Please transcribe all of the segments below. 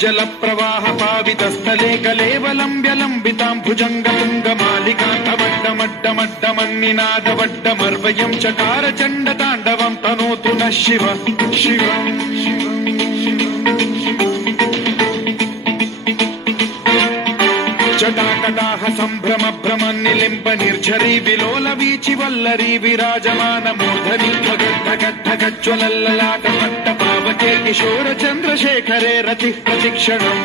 जल प्रवाह पावितस्थले कलेवलम्ब्य लम्बितां भुजङ्गतुङ्गमालिकान्तवड्डमड्डमड्डमन्निनादवड्डमर्वयं चकार चण्डताण्डवं तनोतु नः शिव शिव जटाकटाह सम्भ्रम भ्रमन्निलिम्ब निर्झरी विलोल वीचि वल्लरी विराजमान मूर्धनि धगद्धगद्धगज्ज्वलल्ललाट पट्टपावके किशोर चन्द्रशेखरे रतिः प्रतिक्षणम्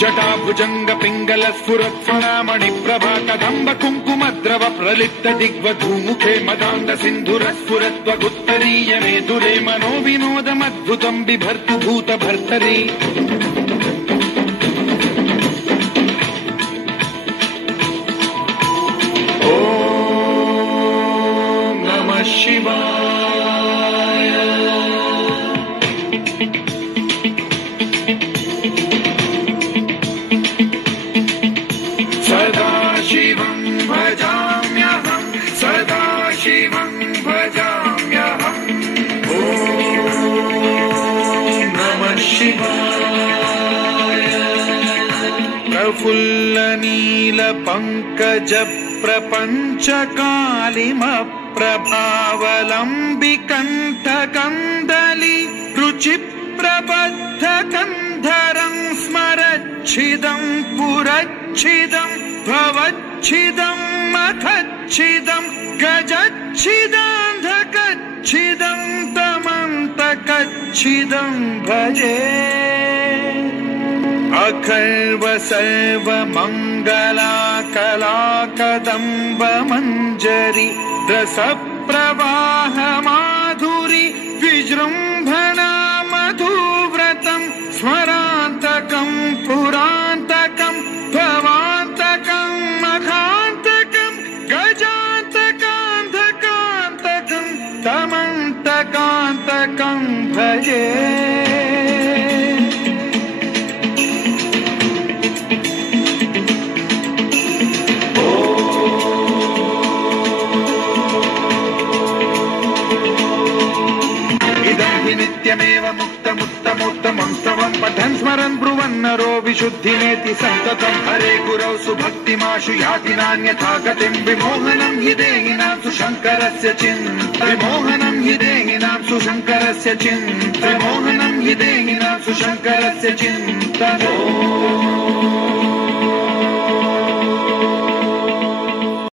जटाभुजंग पिंगल स्फुरत्फणामणि प्रभा कदम्ब कुङ्कुमद्रव प्रलिप्त दिग्वधूमुखे मदान्ध सिन्धुर स्फुरत्वगुत्तरीय मेदुरे मनो विनोदमद्भुतं बिभर्तु भूत भर्तरी ॐ नमः शिवाय सदाशिवं भजाम्यहं सदाशिवं भजाम्यहम् ॐ नमः शिवाय प्रफुल्ल नील पंकज प्रपंच कालिम प्रभावलम्बिकण्ठ कन्दली रुचि प्रबद्ध कंधरं स्मरच्छिदं पुरच्छिदं भवच्छिदं मखच्छिदं गजच्छिदान्धकच्छिदं तमन्तकच्छिदं भजे अखर्व सर्व मंगला कला कदम्ब मंजरी रस प्रवाह माधुरी विजृंभणा मधुव्रतं स्मरान्तकं पुरान्तकं भवान्तकं मखान्तकं गजान्तकान्धकान्तकं तमन्तकान्तकं भजे नित्यमेव मुक्तमुत्तमोत्तमं स्तवं पठन् स्मरन् ब्रुवन्नरो विशुद्धिमेति सन्ततं हरे गुरौ सुभक्तिमाशु याति नान्यथा गतिं विमोहनं हि देहिनां सुशङ्करस्य चिन्त विमोहनं हि देहिनां सुशङ्करस्य चिन्त विमोहनं हि देहिनां सुशङ्करस्य चिन्त